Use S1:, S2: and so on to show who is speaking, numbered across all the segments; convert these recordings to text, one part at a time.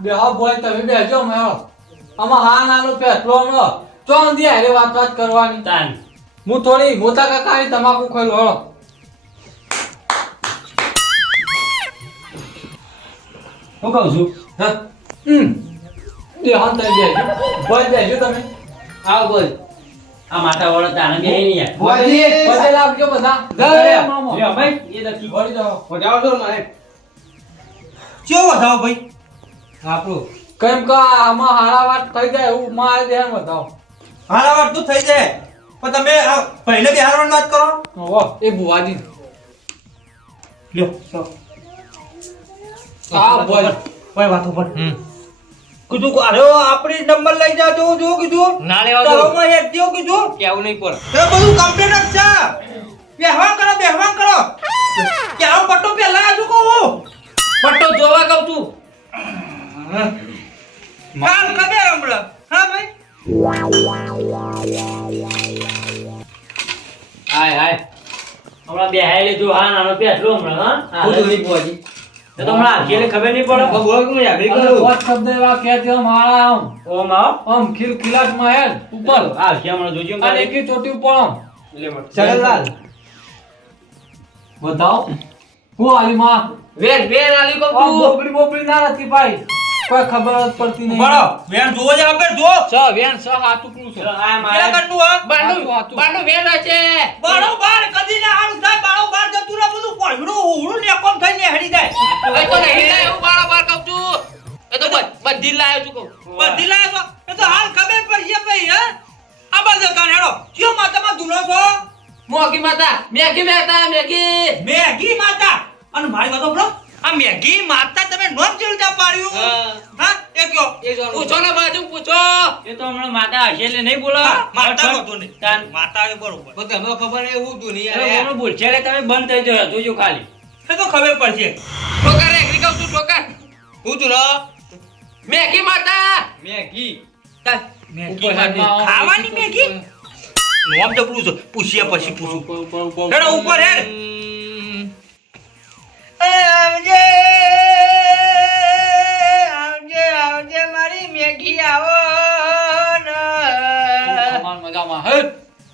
S1: બેહો બોય તમે બેહજો મેળો આમાં હા નાનો પેટ્રો હમણો ચોં દી હારે વાત વાત કરવાની.
S2: તાન.
S1: હું થોડી મોટા કાકાની તમાકુ ખાઈ હળો
S2: હું કહું છું?
S1: હા? હમ. બેહન થઈ જાય બોલ બેહજો તમે?
S2: આવ બોલ આ માથા વાળો તાને બે નહીં યાર
S1: બોયજી પછી લાવજો બધા. જય મામો.
S2: લે ભાઈ એ દકી
S1: વધાવ ભાઈ?
S2: આપણું.
S1: કેમ કે આમાં હારા વાત થઈ જાય એવું મારે ધ્યાન બતાવો
S3: હારા વાત તો થઈ જાય. પણ તમે આ પહેલે બિહારવાની વાત કરો.
S1: ઓહો એ બુવાજી
S3: લ્યો
S1: આ બોલ.
S3: કોઈ વાત ઉપર. કીધું અરે આપણી નંબર લઈ જા જો જો કીધું.
S2: ના લેવા
S3: તારો
S2: દો.
S3: માં હેડ દેવ કીધું.
S2: કેવું નહીં પર
S3: તો બધું કમ્પ્લીટ જ છે. બેહવા કરો બેહવા કરો. કેવો પટ્ટો પહેલા આજુ કહું
S2: પટ્ટો જોવા કહું છું.
S3: કાલ કદે હમણાં. હા ભાઈ.
S2: હાય હાય. હમણાં બેહાઈ લેજો હા નાનો પેટલો હમણાં હા.
S3: હું તો નહીં પહોંચી.
S2: તો તો હમણાં આખીને ખબર નહીં પડે.
S3: બોલ કે આગળ
S1: અને પાંચ શબ્દ એવા કહે છે મારા આમ.
S2: ઓમ આવ.
S1: આમ ખિલખિલાટ મહેલ ઉપર.
S2: આ કે હમણાં જોજો
S1: અને એકી ચોટી ઉપર આમ.
S3: ચગનલાલ
S1: બતાવો. હું આલી માં
S2: વેર વેર આલી
S1: બોબડી બોબડી ના નથી ભાઈ. કોઈ ખબર જ પડતી નહીં.
S3: બળો વેણ જોવો જ આપે જો
S1: છ વેણ છ હાથ ઉપડું છે
S2: આ
S3: કેલા
S2: મારે
S3: કરનું હા?
S2: બાંડુ. બાંડુ વેર છે.
S3: બાર કદી ના હારું થાય બારોબાર જતું રહે બધું પડ્યું ઉડું ને કોમ થઈને હરી જાય.
S2: એ તો નહીં જાય? હું બારોબાર કહું છું. એ તો બધી લાયો છું
S3: બધી લાયો એ તો હાલ ખબર પડી છે ભાઈ હે? આ બાજુ કાન હેડો. કયો માતામાં દુલો છો?
S2: મોગી માતા મેગી મેતા મેગી
S3: મેગી માતા. અને મારી વાતો બરો આ મેગી માતા તમે નોમ જેવું પાડ્યું.
S2: હા.
S3: હા એ કયો
S2: પૂછો ને બાજુ પૂછો. એ તો હમણાં માતા હશે એટલે નહીં બોલો
S3: માતા નહોતું નહીં.
S2: તાન.
S3: માતા એ બરોબર.
S2: તમે ખબર એવું તું નહીં યાર. બોલશે રે તમે બંધ થઈ જજો જોજો ખાલી.
S3: એ તો ખબર પડશે.
S2: ટોકર એગ્રી કહું છું ઠોકર. હું તું રહ મેગી માતા મેગી.
S1: ઉપર હાથમાં
S3: ખાવાની મેગી? નોમ તો પૂછો. પૂછ્યા પછી પૂછું. ઉપર હેડ એ આવજે આવજે આવજે મારી મેગી આવો ને
S1: મજામાં, હે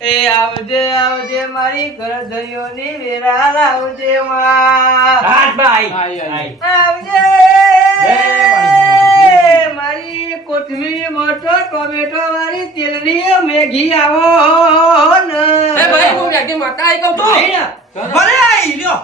S3: એ આવજે આવજે મારી ગરદઈઓની વેરા લાવજે માં.
S2: હાથ ભાઈ.
S3: આવજે મારી કોથમીર મોટો ટોમેટો વાળી તેલની મેગી આવો ને
S2: એ ભાઈ હું માતા કહું?
S3: ભલે આઈ લ્યો.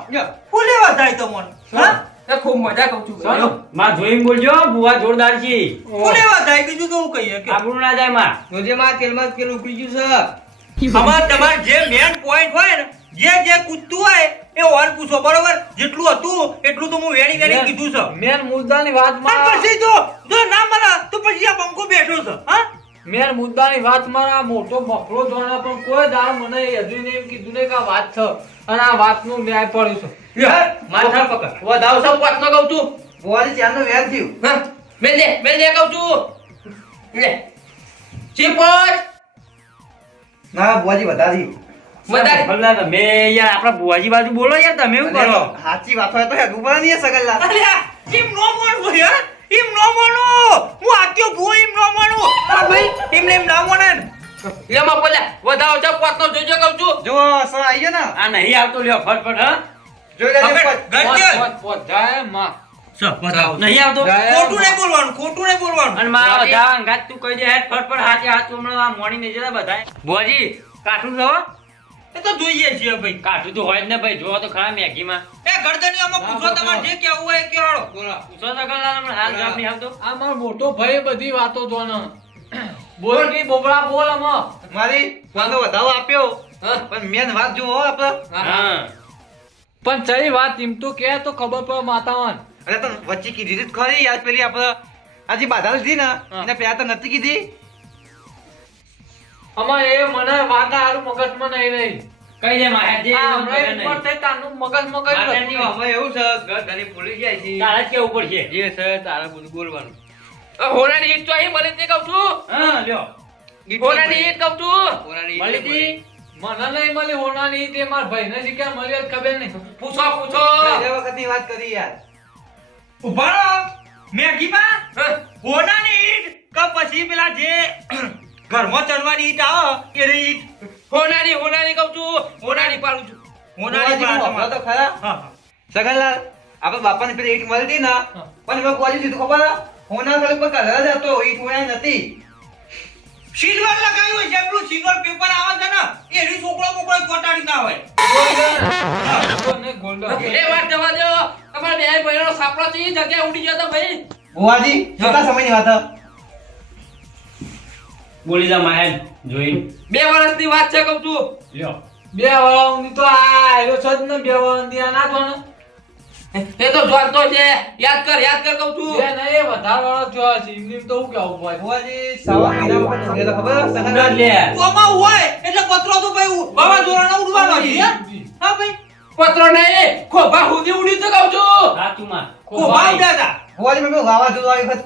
S3: ફૂલે વધાય તો મન હા?
S2: ખૂબ મજા કઉ છું
S1: ચાલો.
S2: માં જોઈને બોલજો બુવા જોરદાર છે.
S3: ફૂલે વધાય બીજું તો હું કહીએ કે?
S2: આપણું ના જાય માં.
S3: જોજે માં તેલમાં તેલ ઉકળી ગયું છે. અમાર તમાર જે મેન પોઈન્ટ હોય ને જે જે કૂદતું હોય એ ઓન પૂછો બરોબર? જેટલું હતું એટલું તો હું વેણી વેણી કીધું છે.
S1: મેન મુદ્દાની વાત
S3: પણ
S1: માં
S3: પછી જો જો ના મળે તો પછી આ બંકો બેઠો છે હા?
S1: મેન મુદ્દાની વાત મારા મોટો બફળો જોણે પણ કોઈ દાળ મને હજુ નહીં એમ કીધું ને કે આ વાત છે. અને આ વાતનું ન્યાય પડ્યું છે.
S2: માથા પકડ. વધાવ સૌ પાછનો કહું તું.
S3: બોલી ચાંદનો વેર થયું.
S2: હા? મેલ દે મેલ દે કહું છું. લે. ચીપોટ.
S3: ના બોજી વધારી.
S2: તમે યાર આપણા બુઆજી બાજુ બોલો યાર તમે એવું કરો?
S3: સાચી વાત હોય તો હે ડૂબા નહીં સગલ્લા. એમ નો ભઈ હા? એમ નો માણું હું આત્યો ભૂ એમ નો માણું હા ભાઈ. એમને એમ ના માણે
S2: એમાં બોલ્યા વધાવ સૌ પાછનો જોજો કહું છું.
S3: જો સર આવી ગયો ને?
S2: આ નહીં આવતો લ્યો ફટફટ હા.
S3: જોઈ
S2: લેજો,
S1: પોત, પોત, જય માં.
S2: નહીં આવતો?
S3: ખોટું. નહીં બોલવાનું ખોટું નહીં બોલવાનું.
S2: અને મારા બધા અંગાત તું કહી દે હેડ ફટફટ હાથે હાથ હમણાં આ મોણી નહીં જતા બધા બોજી કાઠું છો
S3: એ તો જોઈએ છીએ ભાઈ.
S2: કાઢું તો હોય જ ને ભાઈ. જોવો તો ખરા મેગીમાં.
S3: એ ગરદનીઓમાં પૂછો
S1: હા,
S3: તમારે જે કેવું હોય કે કહેવાડો
S2: પૂછો તો કલાક હમણાં હાલ જવાબ નહીં આવતો.
S1: આ મારો મોટો ભાઈ બધી વાતો જોને બોલ કે બોબળા બોલ આમાં.
S3: મારી વાંધો વધાવ આપ્યો.
S1: હા?
S3: પણ મેન વાત જો હો આપણે.
S2: હા.
S1: પણ ચરી વાત એમ તો કે તો ખબર પડે માતાવાન.
S3: અરે તો વચ્ચે કીધી તો ખરી. યાદ પેલી આપણે આજે બાધા લીધી ને. એને પેલા તો નથી કીધી.
S1: આમાં એ મને વાતા હારું મગજમાં નહીં નહીં
S2: કઈ દે માં જે
S1: આ
S2: એનું
S1: હમણાં
S2: ખબર
S1: ઉપર
S2: નહીં.
S1: તાનું મગજ મગજ
S2: માતાજી,
S3: હવે એવું છે ઘર ઘણી ભૂલી જાય છે.
S2: તારા કે ઉપર છે
S3: જે છે તારે બધું બોલવાનું.
S2: આ હોનાની ઈંટ તો અહીં મળી તે કહું છું.
S3: હા લ્યો.
S2: હોનાની ઈટ કહું છું.
S3: ઈંટ
S1: મળી મને નહીં મળી હોનાની તે મારા ભાઈને શી ક્યાં મળી ખબર નહીં.
S2: પૂછો પૂછો.
S4: પહેલા વખતની વાત કરી યાર.
S3: ઊભા રહો. મેગીમાં. હોનાની ઈટ કે પછી પેલા જે ઘરમાં ચડવાની ઈટ આવે એ રહી ઈંટ.
S2: હોનારી હોનાની કહું છું હોનારી પાડું છું.
S3: હોનારી
S4: પાડું તો ખરા? સગનલાલ આપણે બાપાને પેલી ઈટ મળતી ને પણ એમાં બુવાજી દીધું ખબર હોના ખાલી પર કલર જ હતો ઈટ હોના નથી.
S3: સિલ્વર લગાવ્યું હોય પેલું સિલ્વર પેપર આવે છે ને એ એની છોકરો મોકળો કોટાડી ના હોય.
S2: એ વાત જવા દો તમારા બે ભાઈનો સાપડો છે એ જગ્યા ઉડી ગયો તો ભાઈ.
S4: બુવાજી કેટલા સમયની વાત?
S5: બોલી જા માહેલ જોઈ.
S2: બે વર્ષની વાત છે કહું છું.
S5: લ્યો.
S1: બે વર્ષની તો આ એરો છે જ ને બે વર્ષની આ ના તો
S2: એ તો જોરતો છે. યાદ કર યાદ કર કહું છું.
S1: એ નહીં વધારે વાળો થયો છે. એમની તો હું કેવું ભાઈ
S4: બુવાજી સાવા મહિના પર થઈ તો ખબર? સહન લે
S3: ચોમાં હોય એટલે પત્રો તો ભાઈ વાવાઝોડાના ઉડવાનો છે હા ભાઈ.
S2: પત્રો નહીં ખોભા હુદી ઉડી તો કહું છું.
S5: સાચું માં
S3: કોબા ઉડ્યા હતા
S4: બુવાજી મેં પેલું વાવાઝોડું આવ્યું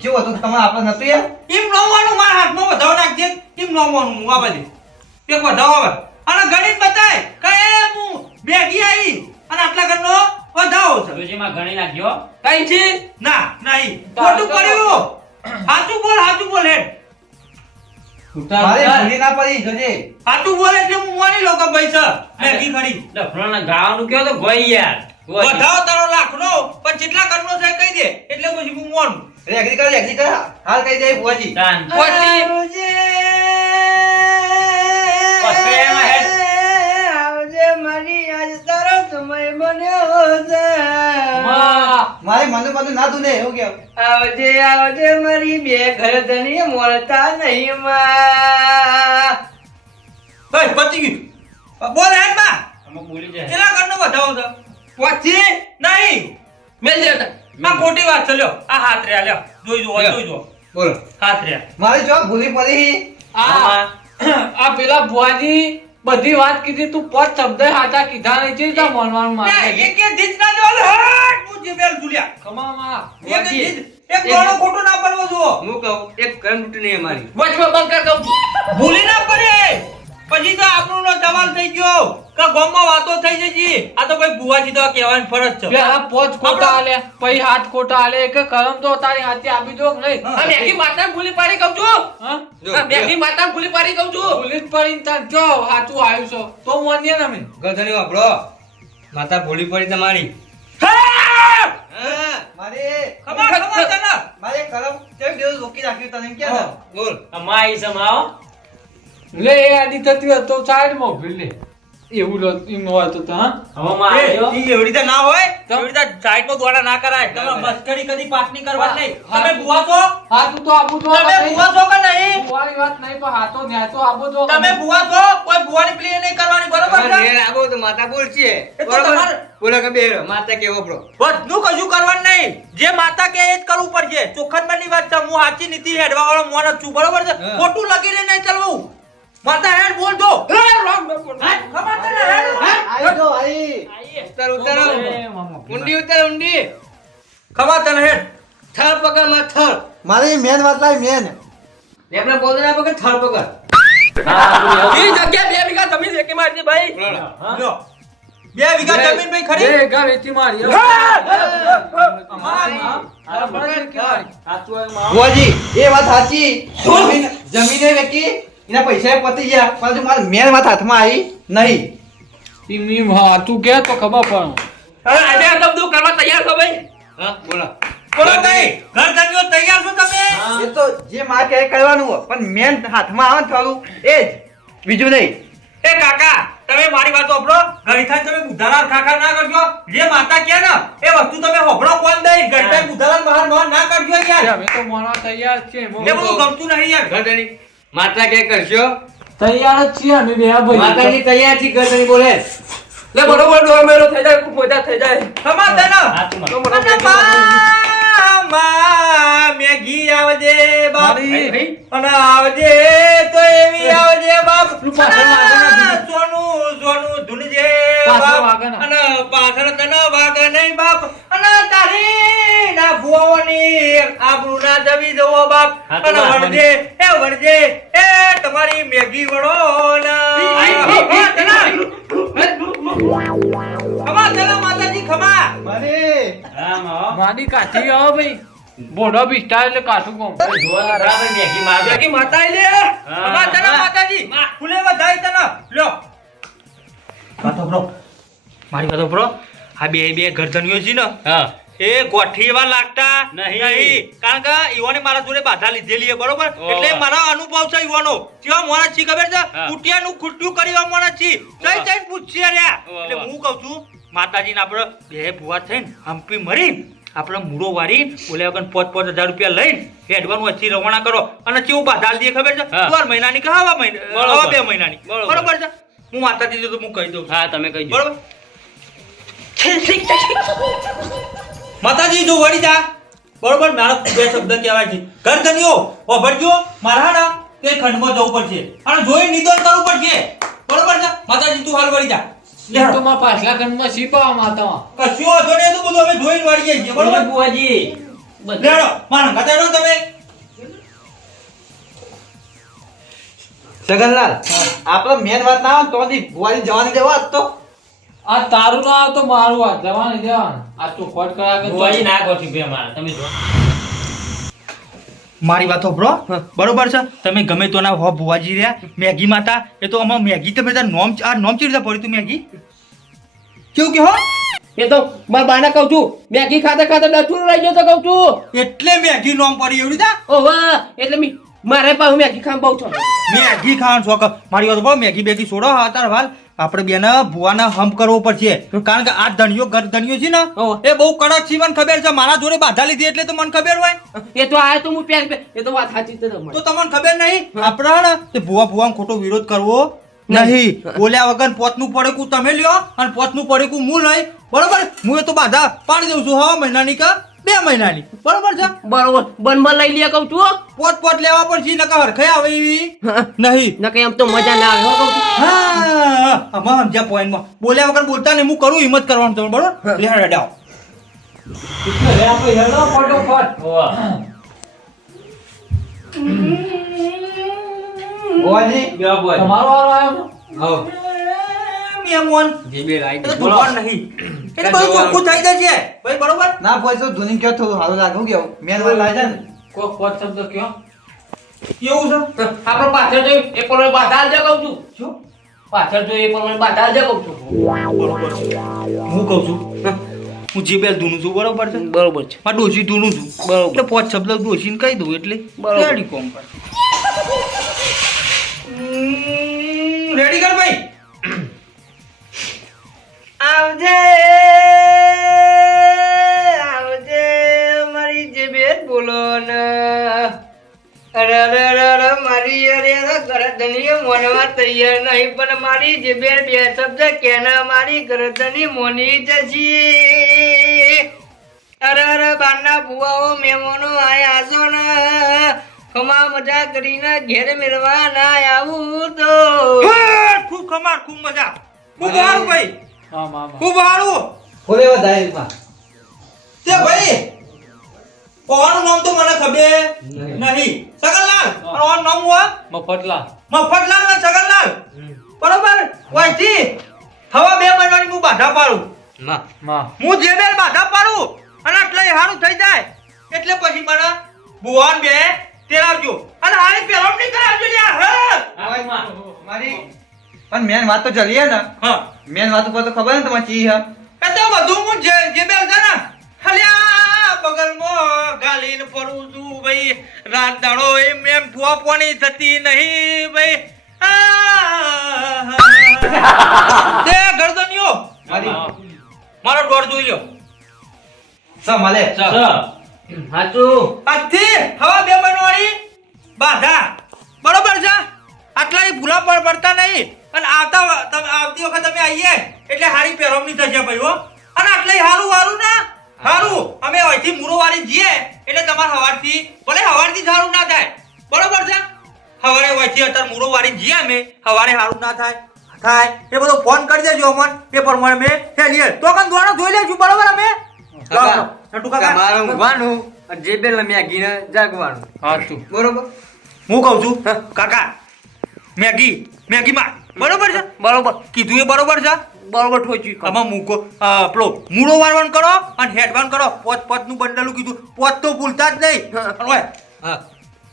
S4: જેવું હતું તમારે આપણે નતું યાર?
S3: એમ નોમવાનું મારા હાથમાં વધાવ નાખજે એમ નોમવાનું હું આ બાજુ. એક વધાવ આવે અને ગણિત બતાય. કે હું બેગી આવી અને આટલા ઘરનો વધાવો છે.
S5: જોજીમાં ગણી નાખ્યો
S2: કઈ છે?
S3: ના નહીં. ખોટું કર્યું સાચું બોલ સાચું બોલ હેડ.
S4: મારે ભૂલી ના પડી જોજે.
S3: સાચું બોલે એટલે હું માની લઉં કે ભાઈ સર બેગી ખરી
S5: લફડાના ગાવાનું કયો તો ગોઈ યાર.
S3: વધાવો તારો લાખનો પણ જેટલા ઘરનો છે કહી દે. એટલે પછી હું માનું.
S4: કર કર. હાલ કહી દે
S5: તાન. હેડ.
S4: આવજે મારી આજ તારો સમય બન્યો છે.
S1: માં
S4: મારે મને બધું ના તું ને એવું કેવું
S6: આવજે આવજે મારી બે ઘર ધણી મળતા નહીં માં.
S3: ભાઈ પતી ગયું. બોલ બા.
S5: બોલી જાય.
S3: કેટલા ઘરનો વધાવો છે?
S2: પછી
S3: નહીં.
S2: મેલ દે હતા.
S3: આ ખોટી વાત છે લ્યો. આ હાથ રહ્યા લ્યો. જોઈ જો જોઈ જો
S4: બોલો.
S3: હાથ રહ્યા.
S4: મારી જો ભૂલી પડી.
S1: આ આ પેલા ભુવાજી બધી વાત કીધી તું પદ શબ્દ હાચા કીધા નહીં છે તા મોનવાનું
S3: ના,
S1: મારે
S3: એક એક જીત ના દેવાનો. હટ તું જીવેલ ઝૂલ્યા
S1: કમામાં
S3: એક એક જીત એક ગોળો ખોટો ના પડવો જો
S6: હું કહું એક કરમ તૂટી નહીં અમારી.
S2: વચમાં બંધ કર કહું
S3: ભૂલી ના પડે પછી તો આપણો નો જવાલ થઈ ગયો કે ગામમાં વાતો થઈ જશે. આ તો ભાઈ બુવાજી તો કહેવાની ફરજ છે.
S1: આ પોચ ખોટા આલે પછી હાથ ખોટા આલે કે કલમ તો તારી હાથે આપી દો નહીં?
S2: આ મેગી માતા ભૂલી પાડી કહું છું.
S1: હા?
S2: આ મેગી માતા ભૂલી પાડી કહું છું.
S1: ભૂલી પાડી તાર જો હાચું આવ્યું છો. તો માનીએ ને મેં
S6: ગધડી વાપરો માતા ભૂલી પડી તમારી.
S3: હા!
S4: મારે
S3: ખબર ખબર છે
S4: મારે કલમ કેમ દેવું રોકી રાખ્યું તને એમ કે
S6: બોલ.
S5: અમાઈ સમાવો
S1: લે એ આડી થતી હોય તો સાઈડમાં ઊભી લે એવું એમ હોય તો હા.
S5: હવે માં
S3: એ,
S5: આવજો
S3: ઈ એવી રીતે ના હોય.
S1: તો?
S3: એવી રીતે સાઈડમાં દોડા ના કરાય. તમે મસ્કરી કદી પાટની કરવા નહીં. તમે બુવા છો?
S1: હાથું તો આપું તો
S3: તમે બુવા છો કે નહીં?
S1: બુવાની વાત નહીં પણ હાથો ન્યાય તો આપો તો
S3: તમે બુવા છો? કોઈ બુવાની પ્લે નહીં કરવાની બરોબર છે?
S6: એ આવો તો માતા
S3: બોલ છે.
S6: બરોબર? બોલો કે બેરો માતા કેવો બ્રો
S3: બધું કશું કરવાનું નહીં. જે માતા કે એ જ કરવું પડશે. ચોખંડની વાત છે હું સાચી નીતિ હેડવા વાળો મોન છું બરોબર છે. ખોટું લગીને નહીં ચાલવું. માતા હેડ બોલ દો ખબર તને હેડ
S4: આવી જો આવી
S6: ઉતાર ઉતાર ઊંડી ઉતર ઊંડી.
S3: ખબર તને હેડ?
S6: થર પકડમાં થર
S4: મારી મેન વાત લાય મેન
S6: લેમને બોલ ના પકડ થર પકડ.
S2: ઈ જગ્યા બે વીઘા જમીન છે કે મારી ભાઈ.
S3: બે વીઘા જમીન ભાઈ ખરી?
S1: બે ગા વેચી મારી
S3: અમારી.
S4: એ વાત સાચી. જમીન જમીને વેચી. એના પૈસા પતી ગયા પરંતુ મારા મેન માથા હાથમાં આવી નહીં.
S1: એમ હા તું કે તો ખબર પણ.
S2: અરે આજે આ બધું કરવા તૈયાર છો ભાઈ?
S6: હા બોલો.
S3: બોલો ભાઈ ઘર ધંધો તૈયાર છો તમે?
S4: એ તો જે મારે કે કરવાનું હોય પણ મેન હાથમાં આવે થોડું એ જ બીજું નહીં.
S3: એ કાકા તમે મારી વાત સાંભળો. ગઈઠા તમે બુધાલાલ ખાખા ના કરજો. જે માતા કહે ને એ વસ્તુ તમે હોભળો કોણ દઈ? ગઈઠા બુધાલાલ બહાર ન ના કરજો યાર.
S1: અમે તો મોણા તૈયાર છે
S3: એ બધું ગમતું નહીં યાર.
S6: ગધણી માતા કે કરશો?
S1: તૈયાર જ છીએ અમે બે ભાઈ
S6: માતાજી તૈયાર છે ગધણી બોલે?
S2: લે બરોબર ડોર મેળો થઈ જાય ખૂબ મજા થઈ જાય.
S3: ખબર તને
S5: સાચું માં
S3: મા, મેગી આવજે બારી.
S1: મારી.
S3: અને આવજે તો એવી આવજે બાપ
S1: પેલું પાછળ વાગે ના ધૂન.
S3: સોનું સોનું ધૂનજે
S1: પાછળ
S3: બાપ
S1: વાગે વાગે ને
S3: અને પાછળ તને વાગે નહીં બાપ અને તારી ના ભુવાઓની આબરૂ જવી દવો બાપ અને વળજે એ વળજે એ તમારી મેગી વળો ખમા ચલા માતાજી ખમા.
S4: મને
S1: માની કાઠી આવો ભાઈ. બોડો બિસ્ટાર એટલે કાઠું કોમ.
S5: જોવા રા મેગી માર
S3: મેગી માતા લે. ખમા ચલા માતાજી. ફૂલે વધાઈ તને. લ્યો વાતો બ્રો મારી કાતો બ્રો આ બે બે ગરદનીઓ છે ને.
S5: હા.
S3: એ ગોઠીવા લાગતા
S5: નહીં.
S3: નહીં. કારણ કે ઈવોને મારા જોડે બાધા લીધેલી છે બરોબર? એટલે મારા અનુભવ છે ઈવોનો કેવા મોણા છી ખબર છે. કુટિયાનું ખુટ્યું કરી મોણા છી જઈ
S5: ઓહો.
S3: પૂછ્યા પૂછીએ રહ્યા એટલે હું કહું છું માતાજીને આપણે બે ભૂવા થઈને હંપી મરી આપણે મૂળો વારી બોલ્યા વગર પોચ પોચ હજાર રૂપિયા લઈને હેડવાનું અચ્છી રવાના કરો. અને કેવું બાધા દે ખબર છે. દર મહિનાની કે હવા મહિના
S5: બરોબર.
S3: હવા બે મહિનાની.
S5: બરોબર.
S3: છે? હું માતાજી તો હું કહી દઉં.
S5: હા તમે કહી દો.
S3: બરોબર? માતાજી જો વળી જા. બરોબર મારા બે શબ્દ કહેવાય છે. ગરદનીઓ ઓ ભટજો ના તે ખંડમાં જવું પડશે. અને જોઈ નિદોન કરવું પડશે. બરોબર ને માતાજી તું હાલ વળી જા. લે.
S1: તો
S3: હાલો.
S1: પાછલા ખંડમાં શીપાવા માતા
S3: કશું વાંધો નહીં તો બધું અમે જોઈને વાળીએ છીએ બરોબર?
S5: બુઆજી
S3: લેડો મારા હંગાતે તમે.
S4: જગનલાલ આપણે મેન વાત ના આવે તો દી ભુવાજી જવાની દેવા તો.
S1: આ તારું ના આવે તો મારું આ જવાની દેવાનું. આ તો ખોટ કરા કે
S5: બુઆજી ના ગોઠી બે મારા તમે જો
S3: મારી વાત બ્રો બરોબર છે? તમે ગમે તો ના હો ભુવાજી રહ્યા. મેગી માતા એ તો અમાર મેગી તમે તાર નોમ આ નોમ ચીરતા ભરી તું મેગી? કેવું કે હો?
S2: એ તો મારા બાને કહું છું મેગી ખાતા ખાતા ડચું રહી ગયો તો કહું છું.
S3: એટલે મેગી નોમ પડી એવું રીતે
S2: ઓહો એટલે મી મારે પાછું મેગી ખાવા બહુ છો
S3: મેગી ખાવાનું શોખ. મારી વાત બહુ મેગી બેગી છોડો હા તાર હાલ. આપણે બેને ભુવાના હમ કરવો પડશે. કારણ કે આ ધણીઓ ઘર ધણીઓ છે ને એ બહુ કડક છે મને ખબર છે. મારા જોડે બાધા લીધી એટલે તો મને ખબર હોય.
S2: એ તો આ તો હું પેક એ તો વાત સાચી છે
S3: તો તમને ખબર નહીં? આપણે ને તે ભુવા ભુવા ખોટો વિરોધ કરવો નહીં. બોલ્યા વગર પોતનું પડેકું તમે લ્યો અને પોતનું પડેકું હું લઈ. બરોબર? હું એ તો બાધા પાડી દઉં છું હવા મહિનાની કે? બે મહિનાની. બરોબર છે?
S2: બરોબર. બનમાં લઈ લે કહું છું
S3: પોત પોત લેવા પડશે નકા હરખાઈ આવે એવી. નહીં.
S2: નકે એમ તો મજા ના આવે હો કહું
S3: હા. આમાં સમજ્યા પોઈન્ટમાં બોલ્યા વગર બોલતા નહીં. હું કરું હિંમત કરવાનું તમે બરોબર? લે હેડ આવો
S1: તમારો આવ્યો
S3: મેમોન
S5: જે બે
S3: એટલે નહીં. એટલે બધું ચોખ્ખું થઈ જશે. ભાઈ બરોબર?
S4: ના ભુવાજી તો ધોની કયો થોડું સારું લાગવું કેવું? મેન વાત લાગે ને.
S1: કોઈ ખોટ શબ્દ કયો?
S3: કેવું છે?
S2: આપણે પાછળ જોઈ એ પર બાધા આલજે કહું છું. શું? પાછળ જોઈ એ પર બાધા આલજે કહું છું.
S3: હું કહું છું હું? જીબેલ ધૂનું છું બરોબર છે?
S2: બરોબર છે.
S3: માં ડોસી ધૂનું છું.
S2: બરોબર.
S3: એટલે પોચ શબ્દ ડોસીને કહી દઉં એટલે.
S2: બરોબર.
S3: રેડી કોમ પર રેડી કર ભાઈ. આવજે આવજે મારી જે બેન બોલો ને. અરે અરે અરે મારી અરે ગરદની મોનવા તૈયાર નહીં પણ મારી જે બે બે શબ્દ કેના મારી ગરદની મોની જશી. અરે અરે બારના ભુવાઓ મેમોનો આયા છો ને. ખમા મજા કરીને ઘેર મેળવા ના આવું તો. ખૂબ ખમાર ખૂબ મજા. ખૂબ ભાઈ. ખૂબ સારું
S4: ફોરે વધારે
S3: તે ભાઈ ઓનું નામ તો મને ખબર. નહીં. સગનલાલ અને ઓનું નામ હુઆ
S1: મફતલા
S3: મફતલાલ. ને સગનલાલ બરોબર? વાયથી હવા બે મહિનાની હું બાધા પાડું.
S1: માં
S3: હું જે બાધા પાડું અને એટલે હારું થઈ જાય. એટલે પછી મને ભુવાન બે તેરાવજો અને હારી પેરવણી કરાવજો યાર હા?
S4: મારી પણ મેન વાત તો ચલીએ ને.
S3: હા.
S4: મેન વાત ઉપર તો ખબર ને તમારે ચી હા
S3: એ તો બધું હું જે જે બે છે ને હલ્યા બગલમાં ગાલીને ફરું છું ભાઈ. રાત દાડો એમ એમ ફુવાપવાની થતી નહીં ભાઈ. તે ગરદનિયો
S4: મારી.
S3: મારો ડોર જોઈ લ્યો.
S4: સ મળે
S2: સાચું
S3: આજથી હવા વખત તમે આવીએ એટલે હારી પેરવણી થશે ભાઈ હો. અને આટલે હારું હારું ના? હારું. અમે અહીંથી મૂરો વાળી જઈએ એટલે તમારે હવારથી ભલે હવારથી હારું ના થાય. બરોબર છે? હવારે અહીંથી અત્યારે મૂરો વાળી જઈએ અમે હવારે હારું ના થાય થાય. એ બધો ફોન કરી દેજો અમન એ પ્રમાણે મેં ફેલીએ તો કન દોડો જોઈ લેજો બરોબર અમે?
S6: તમારે ઊંઘવાનું અને જે બે મેગીને જાગવાનું.
S1: હા
S6: બરોબર?
S3: હું કહું છું કાકા મેગી મેગી માં બરોબર છે? બરોબર. કીધું એ બરોબર છે?
S1: બરોબર ઠોચ્યું
S3: આમાં મૂકો. પેલો મૂળો વારવાન કરો અને હેડવાન કરો. પોત પોતનું બંડલું કીધું. પોત તો ભૂલતા જ નહીં.
S6: હા.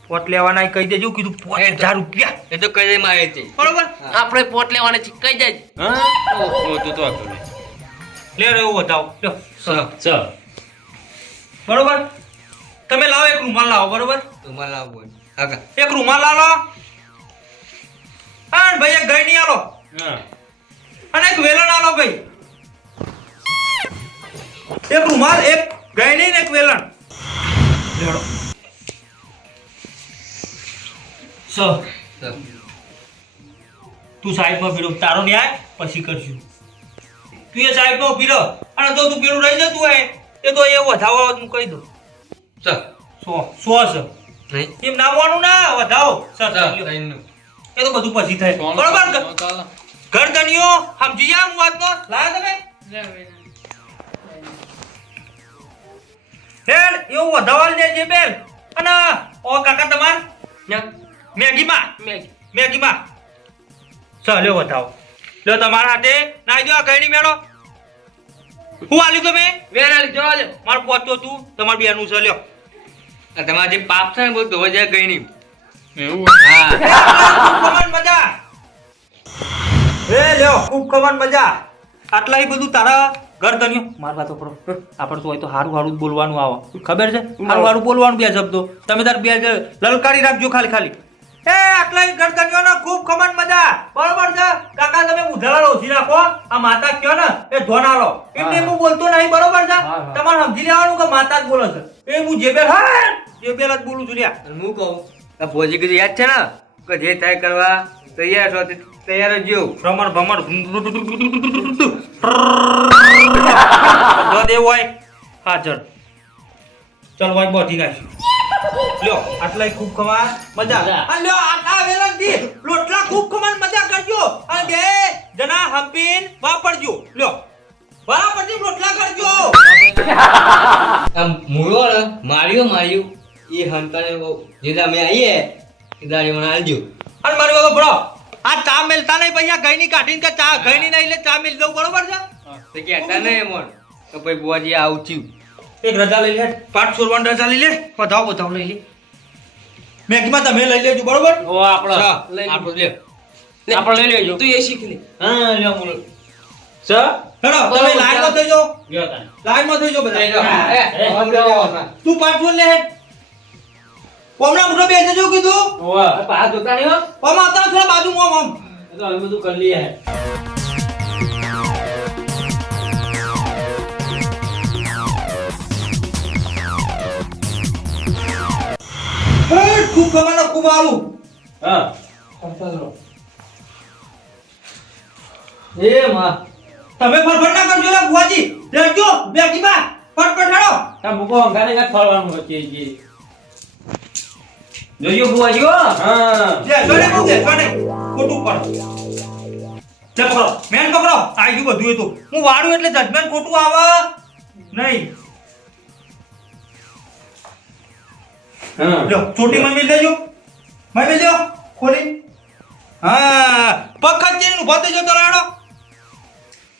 S3: પોટ લેવાના કહી દેજો કીધું પોત હજાર રૂપિયા
S6: એ તો કઈ મારે છે.
S3: બરોબર?
S2: આપણે પોટ લેવાના છે કઈ દેજ
S5: હા? ઓ તો તો લે.
S3: લે રે એવું બતાવો લ્યો. બરોબર? તમે લાવો એક રૂમાલ લાવો બરોબર?
S6: રૂમાલ લાવો
S3: એક રૂમાલ લાવો. અને ભાઈ એક ગઈ આલો.
S5: હા.
S3: અને એક વેલણ આલો ભાઈ. એક રૂમાલ એક ગઈ ને એક વેલણ. જોડો સ. તું સાઈડમાં પીડો તારો ન્યાય પછી કરશું. તું એ સાઈડમાં પીડો અને જો તું પેલું રહી જતું હોય એ તો એ વધાવો હું કહી દઉં.
S6: સર
S3: સો. સો સર
S6: નહીં.
S3: એમ નામવાનું ના વધાવો. સર. એ તો બધું પછી થાય. બરોબર? ઘર ધનિયો સમજી જા હું વાતનો? લાયા તમે? બેન એવું વધાવાલ છે બેન. અને ઓ કાકા તમાર? મેગીમાં?
S2: મેગી.
S3: મેગીમાં? ચાલ વધાવો. લો તમારા હાથે. નાઈ દો આ કઈની મેળો. હું આલ્યું તમે?
S2: વેરા જવા દે.
S3: મારું પહોંચતો તું તમારું બેનું છે લ્યો.
S6: તમારા તમારે જે પાપ છે ને બધું ધોવા જાય કઈ નહીં
S5: એવું
S6: હા
S3: મજા એ લ્યો ખૂબ કમાન મજા આટલા ઈ બધું તારા ઘર ધન્યો માર વાતો કરો આપણે તો હોય તો હારું હારું બોલવાનું આવે ખબર છે હારું હારું બોલવાનું બે શબ્દો તમે તાર બે લલકારી રાખજો ખાલી ખાલી એ આટલા ખૂબ મજા બરોબર છે કાકા તમે ઉધારા ઓછી રાખો આ માતા કયો ને એ ધોનારો એમને હું બોલતો નહીં બરોબર છે. તમારે સમજી લેવાનું કે માતા જ બોલે છે એ હું જે બેલ હા જે બેલ જ બોલું છું લ્યા
S6: હું કહું ભોજી કીધું યાદ છે ને? કે જે થાય કરવા તૈયાર છો તૈયાર જ
S3: ભ્રમણ ભ્રમણ. દેવ હોય? હાજર ચલ. ભાઈ બોધી નાખ્યું લ્યો આટલા ખૂબ કમા મજા. લ્યો આટલા વેલણથી લોટલા ખૂબ કમાન મજા કરજો. અને બે જણા હંપીન વાપરજો લ્યો વાપરજો લોટલા કરજો.
S6: મૂળો માર્યો માર્યું એ હંતાને બહુ જે તમે આવીએ એ દાડી મને આલજો.
S3: અને મારી બાબા બરો આ ચા મેલતા નહીં પૈસા કાઢીને કે ચા ગઈની નહીં એટલે ચા મેલ દઉં બરોબર છે?
S6: તો કહેતા નહીં મોન. તો પછી બુવાજી આવું થયું
S3: એક રજા લઈ લે પાંચ સોરવાન રજા લઈ લે બતાવો લઈ લે. મેગીમાં તમે લઈ લેજો બરોબર?
S5: ઓ આપણો
S2: લઈ
S6: આપણું લે.
S5: આપણે લઈ લેજો.
S2: તું એ શીખ લે.
S5: હા લ્યો મુલો સ?
S3: હેડો તમે લાઈનમાં થઈ જાઓ. લાઈનમાં થઈ જાઓ બધા. તું પાંચ લે લે કોમના મુઠો બેસે જો કીધું?
S5: ઓવા
S2: પા જોતા નહીં હો.
S3: ઓમ આવતા થોડા બાજુ મો
S5: મમ તો અમે બધું કરી લઈએ.
S3: હે ખૂબ કમાનો ખૂબ આવું
S5: હા.
S6: એ માં.
S3: તમે ફરફર ના કરજો લે બુઆજી લેજો મેગીમાં ફટફટ હેડો.
S5: તા મૂકો અંગાને કાંઈ ફરવાનું જે. જોજો બુઆજી હો હા.
S3: લે જોને બહુ જોને ખોટું પડ લે પકડો મેન પકડો આ ગયું બધું એ તો હું વાળું એટલે જજમેન્ટ ખોટું આવે. નહીં.
S5: હા.
S3: લો છોટી મમ્મી લેજો. દેજો લેજો ખોલી. હા. પગ ખંચીને ભાતે જો તો રહેડો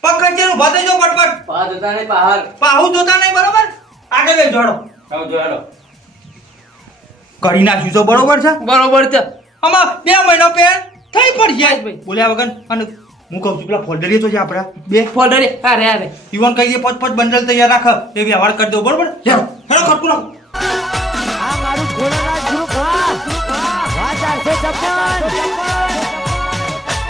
S3: પખત ઊભા થઈ જાઓ ફટફટ.
S2: પા જોતા નહીં બહાર.
S3: પાહુ જોતા નહીં બરોબર? આગળ લઈ જોડો.
S5: આવો જો હેડો
S3: કરી નાખ્યું તો બરોબર છે?
S2: બરોબર છે.
S3: આમાં બે મહિનો પેન થઈ પડી જાય ભાઈ. બોલ્યા વગર? અને હું કહું છું પેલા ફોલ્ડરીએ તો છે આપણા બે.
S2: ફોલ્ડરી અરે અરે. યુવાન
S3: કહી દે પાંચ પાંચ બંડલ તૈયાર રાખ એ વ્યવહાર કરી દો બરોબર? હેડો હેડો ખટકું રાખો આ મારું ખોલા રાજુ ખા ખા 456